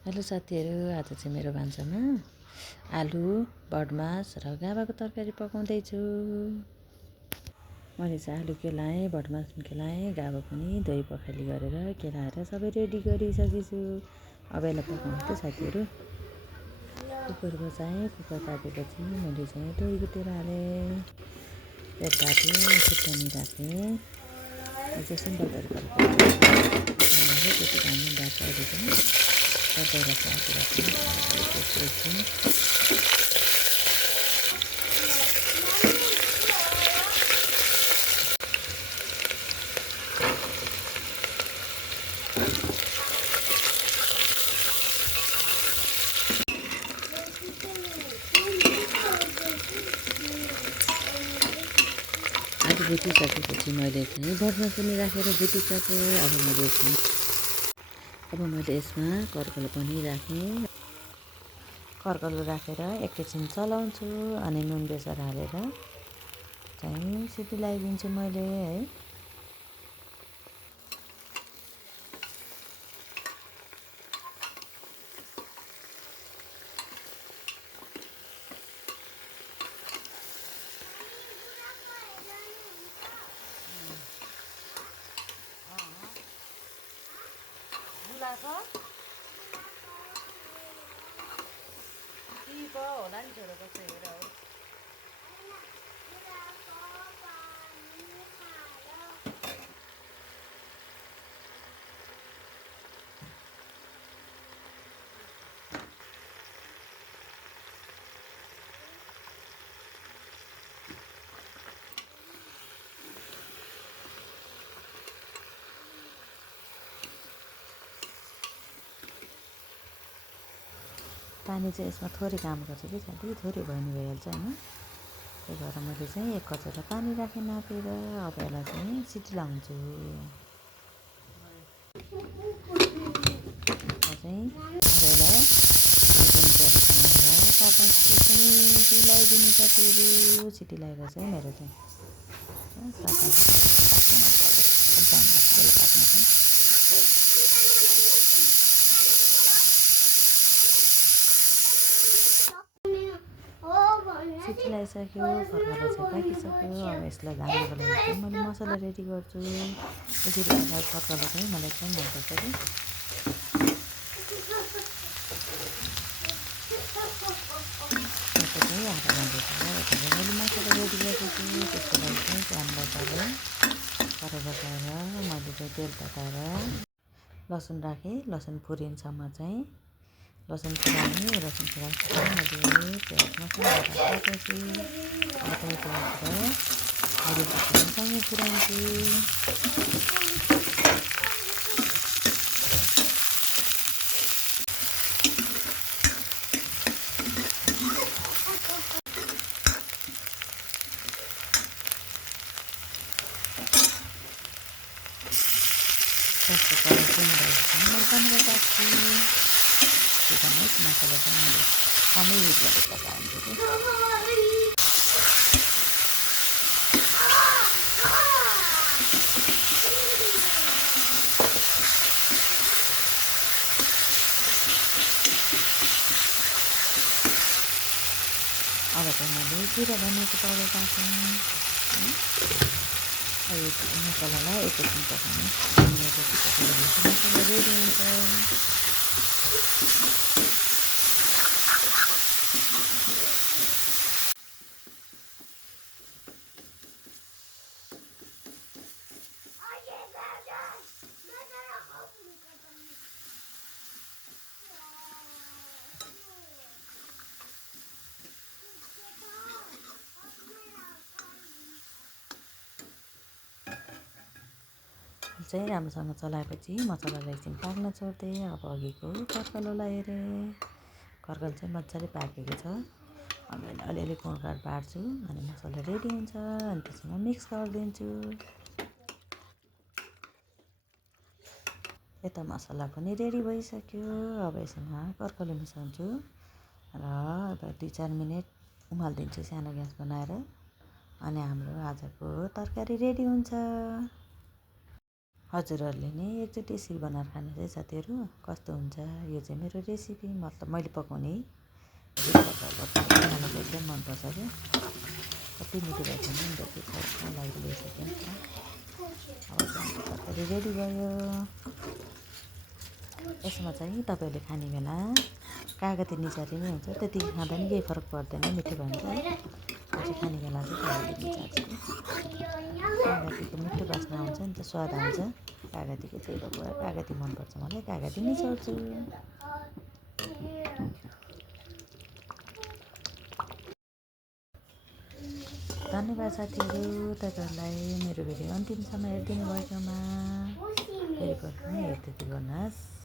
Hello साथीहरू, आज चाहिँ मेरो भान्सामा आलु भटमास र गाभाको तरकारी पकाउँदैछु। मैले चाहिँ आलु केलाएँ, भटमास पनि केलाएँ, गाभा पनि धोइ पखाली गरेर केलाएर सबै रेडी गरिसकेछु। अब यसलाई पकाउनु त साथीहरू। कुकरमा चाहिँ कुकर तापेपछि मैले चाहिँ तोरीको तेल हालेँ, तेल ताप्यो, खुर्सानी राखेँ। अझै सिम्पल तरिकाले पकाउँछु। त्यति राम्रो राख्छ अहिले पनि कतै आलु भुटिसकेपछि मैले चाहिँ भटमास पनि राखेर भुटिसकेँ। अब मैले यसमा कर्कल पनि राखेँ। कर्कल राखेर एकैछिन चलाउँछु अनि नुन बेसार हालेर चाहिँ सिटी लगाइदिन्छु मैले है। होला नि छोरो कस्तो हेर हो। पानी चाहिँ यसमा थोरै काम गर्छ कि साथी, थोरै भयो भने भइहाल्छ होइन। त्यही भएर मैले चाहिँ एक कचौरा पानी राखेँ नापेर। अब यसलाई चाहिँ सिटी लगाउँछु। चाहिँ अब यसलाई पाँच सिटी चाहिँ लगाइदिनु साथीहरू। सिटी लगाएर चाहिँ मेरो चाहिँ सिटी लगाइसक्यो, कर्कल चाहिँ पाकिसक्यो। अब यसलाई झार्नुको लागि चाहिँ मैले मसला रेडी गर्छु। यसरी कर्कल चाहिँ मलाई एकदम मनपर्छ कि। चाहिँ आधा घन्टा मैले मसला रेडी गरेको छु। त्यसको लागि चाहिँ प्यान बसाएर मैले चाहिँ तेल तताएर लसुन राखेँ। लसुन फुरिनसम्म चाहिँ लसुन फुराएँ। लसुन फुराएपछि मैले प्याज मसला राखेपछि सँगै फुराउँछु। मसला चाहिँ मैले कमै युज गरेर पकाउँछु कि। अब चाहिँ मैले जिरा धनियाँको पाउडर राख्छौँ। यो मसलालाई एकैछिन पकाउनु। मसला रेडी हुन्छ। चाहिँ राम्रोसँग चलाएपछि मसलालाई एकछिन पाक्न छोड्दिएँ। अब अघिको कर्कललाई हेरेँ, कर्कल चाहिँ मजाले पाकेको छ। अब अलिअलि कोणकाड पार्छु अनि मसला रेडी हुन्छ। अनि त्यसमा मिक्स गरिदिन्छु। यता मसला पनि रेडी भइसक्यो। अब यसमा कर्कल मिसाउँछु र अब 2-4 मिनट उमालिदिन्छु सानो ग्यास बनाएर। अनि हाम्रो आजको तरकारी रेडी हुन्छ। हजुरहरूले नि एकचोटि यसरी बनाएर खानु चाहिँ साथीहरू कस्तो हुन्छ। यो चाहिँ मेरो रेसिपी, मतलब मैले पकाउने मलाई एकदम मनपर्छ क्या। कति मिठो भएछ नि जति लागि ल्याइसक्यो नि त। अब चाहिँ तरकारी रेडी भयो। यसमा चाहिँ तपाईँहरूले खाने बेला कागती निचारी नै हुन्छ, त्यति खाँदा नि केही फरक पर्दैन, मिठो भन्छ। चाहिँ खाने बेला चाहिँ कागती निचार्छु। कागतीको मिठो बास्ना आउँछ नि त, स्वाद आउँछ कागतीको चाहिँ। पुरा कागती मनपर्छ मलाई, कागती निचार्छु। धन्यवाद साथीहरू, तपाईँहरूलाई मेरो भिडियो अन्तिमसम्म हेरिदिनु भएकोमा। फेरि पनि हेर्दै गर्नुहोस्।